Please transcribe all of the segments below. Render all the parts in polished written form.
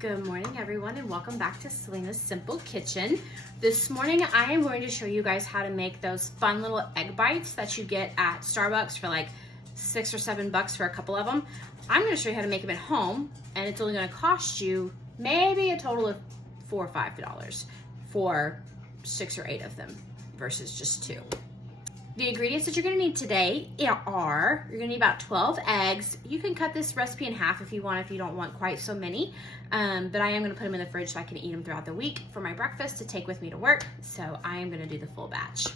Good morning everyone and welcome back to Selena's Simple Kitchen. This morning I am going to show you guys how to make those fun little egg bites that you get at Starbucks for like $6 or $7 for a couple of them. I'm going to show you how to make them at home, and it's only going to cost you maybe a total of $4 or $5 for 6 or 8 of them versus just 2. The ingredients that you're going to need today are, you're going to need about 12 eggs. You can cut this recipe in half if you want, if you don't want quite so many. But I am going to put them in the fridge so I can eat them throughout the week for my breakfast to take with me to work. So I am going to do the full batch.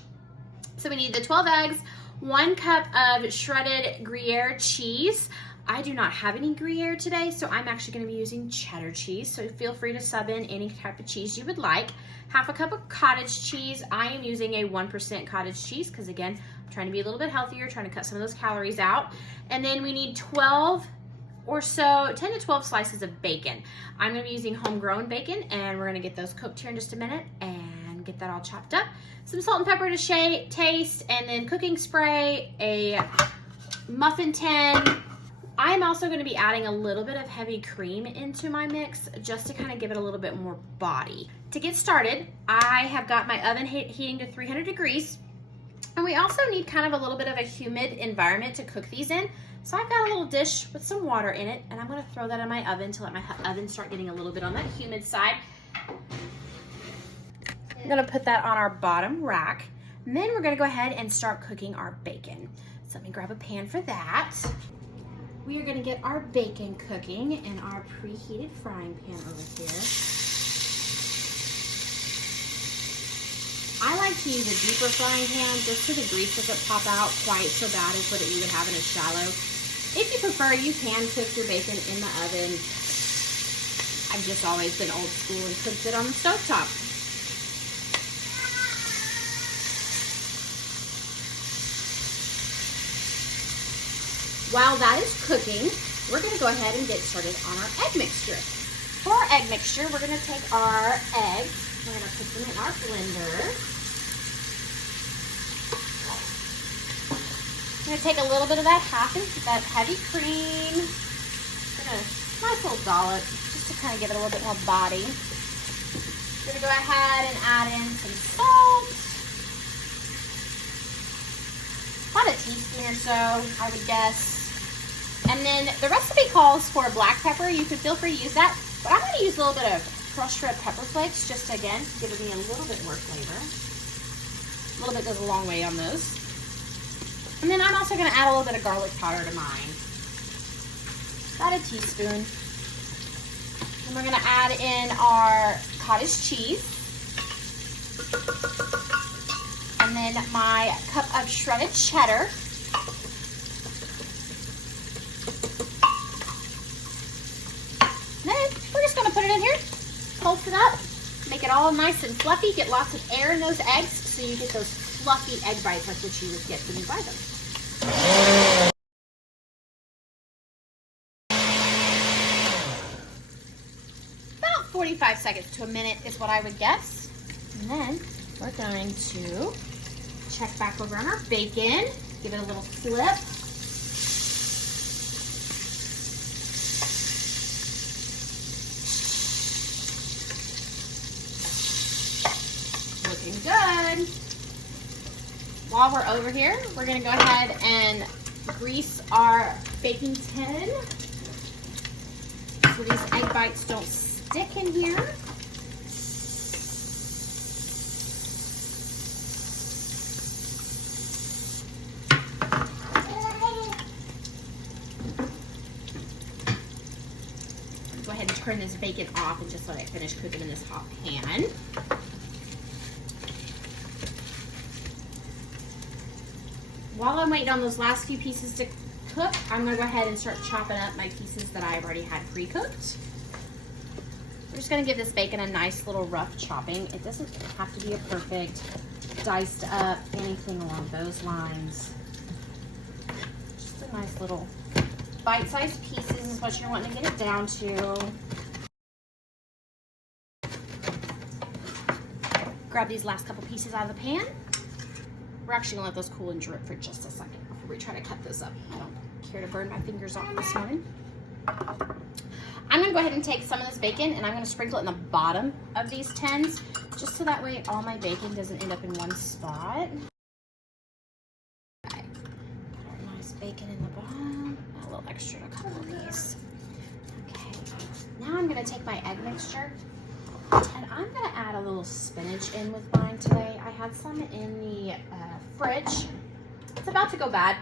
So we need the 12 eggs, 1 cup of shredded Gruyere cheese. I do not have any Gruyere today, so I'm actually going to be using cheddar cheese. So feel free to sub in any type of cheese you would like. Half a cup of cottage cheese. I am using a 1% cottage cheese because, again, I'm trying to be a little bit healthier, trying to cut some of those calories out. And then we need 12 or so, 10 to 12 slices of bacon. I'm going to be using homegrown bacon, and we're going to get those cooked here in just a minute and get that all chopped up. Some salt and pepper to taste, and then cooking spray, a muffin tin. I'm also going to be adding a little bit of heavy cream into my mix just to kind of give it a little bit more body. To get started, I have got my oven heating to 300 degrees. And we also need kind of a little bit of a humid environment to cook these in. So I've got a little dish with some water in it, and I'm going to throw that in my oven to let my oven start getting a little bit on that humid side. I'm going to put that on our bottom rack. And then we're going to go ahead and start cooking our bacon. So let me grab a pan for that. We are going to get our bacon cooking in our preheated frying pan over here. I like to use a deeper frying pan just so the grease doesn't pop out quite so bad as what you would have in a shallow. If you prefer, you can cook your bacon in the oven. I've just always been old school and cooked it on the stovetop. While that is cooking, we're going to go ahead and get started on our egg mixture. For our egg mixture, we're going to take our eggs, we're going to put them in our blender. I'm going to take a little bit of that heavy cream, nice little dollop, just to kind of give it a little bit more body. We're going to go ahead and add in some salt. About a teaspoon or so, I would guess. And then the recipe calls for black pepper. You can feel free to use that, but I'm going to use a little bit of crushed red pepper flakes just to, again, give me a little bit more flavor. A little bit goes a long way on those. And then I'm also going to add a little bit of garlic powder to mine. About a teaspoon. And we're going to add in our cottage cheese. And then my cup of shredded cheddar. Then we're just going to put it in here, pulse it up, make it all nice and fluffy, get lots of air in those eggs so you get those fluffy egg bites. That's what you would get when you buy them. About 45 seconds to a minute is what I would guess. And then we're going to check back over on our bacon, give it a little flip. Looking good. While we're over here, we're going to go ahead and grease our baking tin so these egg bites don't stick in here. Go ahead and turn this bacon off and just let it finish cooking in this hot pan. While I'm waiting on those last few pieces to cook, I'm going to go ahead and start chopping up my pieces that I've already had pre-cooked. We're just going to give this bacon a nice little rough chopping. It doesn't have to be a perfect diced up, anything along those lines. Just a nice little bite-sized pieces is what you're wanting to get it down to. Grab these last couple pieces out of the pan. We're actually gonna let those cool and drip for just a second before we try to cut this up. I don't care to burn my fingers off this morning. I'm gonna go ahead and take some of this bacon and I'm gonna sprinkle it in the bottom of these tins, just so that way all my bacon doesn't end up in one spot. Okay. Put our nice bacon in the bottom. A little extra to cover these. Okay. Now I'm gonna take my egg mixture and I'm gonna add a little spinach in with mine today. I had some in the fridge. It's about to go bad,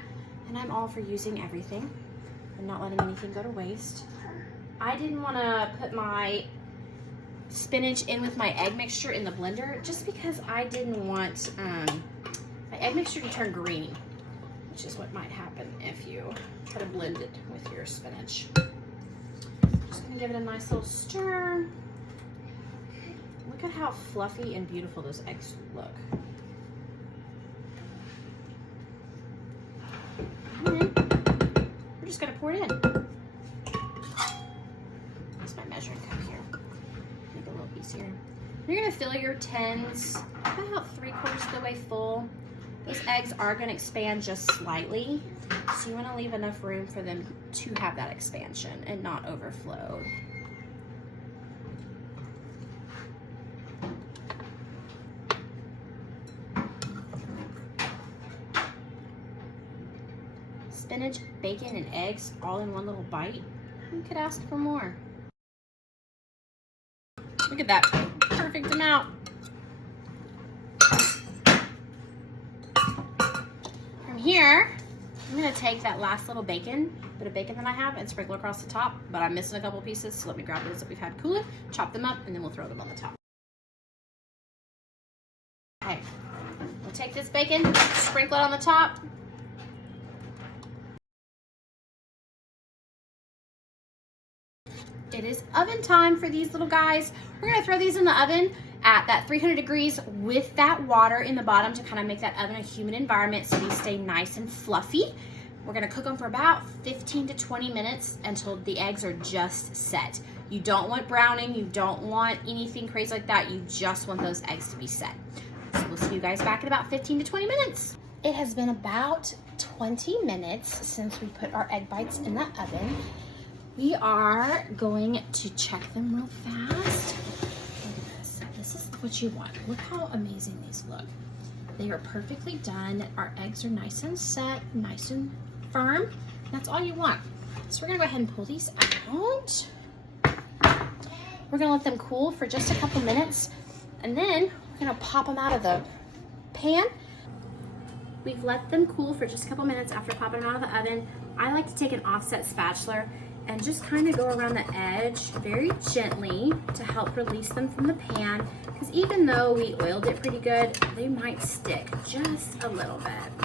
and I'm all for using everything and not letting anything go to waste. I didn't want to put my spinach in with my egg mixture in the blender just because I didn't want my egg mixture to turn green, which is what might happen if you try to blend it with your spinach. Just gonna give it a nice little stir. Look at how fluffy and beautiful those eggs look. And then we're just gonna pour it in. Use my measuring cup here. Make it a little easier. You're gonna fill your tins about 3/4 of the way full. Those eggs are gonna expand just slightly, so you wanna leave enough room for them to have that expansion and not overflow. Spinach, bacon, and eggs all in one little bite. Who could ask for more? Look at that perfect amount. From here, I'm gonna take that last little bit of bacon that I have and sprinkle across the top, but I'm missing a couple pieces, so let me grab those that we've had cooling, chop them up, and then we'll throw them on the top. Okay, we'll take this bacon, sprinkle it on the top. It is oven time for these little guys. We're gonna throw these in the oven at that 300 degrees with that water in the bottom to kind of make that oven a humid environment so these stay nice and fluffy. We're gonna cook them for about 15 to 20 minutes until the eggs are just set. You don't want browning, you don't want anything crazy like that. You just want those eggs to be set. So we'll see you guys back in about 15 to 20 minutes. It has been about 20 minutes since we put our egg bites in the oven. We are going to check them real fast. Look at this. This is what you want. Look how amazing these look. They are perfectly done. Our eggs are nice and set, nice and firm. That's all you want. So we're gonna go ahead and pull these out. We're gonna let them cool for just a couple minutes, and then we're gonna pop them out of the pan. We've let them cool for just a couple minutes after popping them out of the oven. I like to take an offset spatula and just kind of go around the edge very gently to help release them from the pan, because even though we oiled it pretty good, they might stick just a little bit.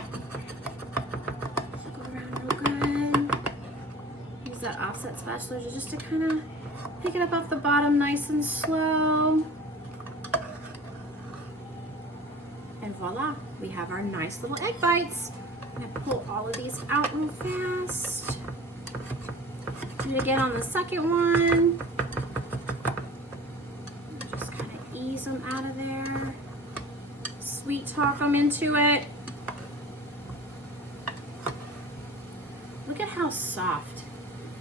Go around real good. Use that offset spatula just to kind of pick it up off the bottom nice and slow. And voila, we have our nice little egg bites. I'm gonna pull all of these out real fast. Do it again on the second one. Just kind of ease them out of there. Sweet talk them into it. Look at how soft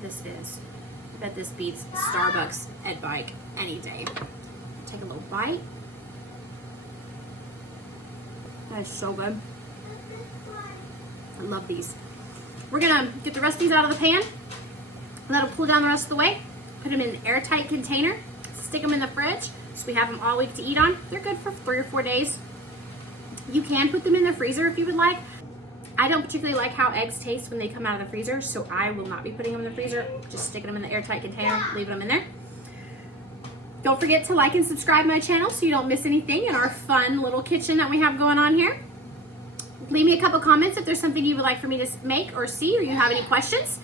this is. I bet this beats Starbucks egg bite any day. Take a little bite. That is so good. I love these. We're gonna get the rest of these out of the pan. Let them cool down the rest of the way. Put them in an airtight container. Stick them in the fridge so we have them all week to eat on. They're good for 3 or 4 days. You can put them in the freezer if you would like. I don't particularly like how eggs taste when they come out of the freezer, so I will not be putting them in the freezer. Just sticking them in the airtight container, leaving them in there. Don't forget to like and subscribe my channel so you don't miss anything in our fun little kitchen that we have going on here. Leave me a couple comments if there's something you would like for me to make or see, or you have any questions.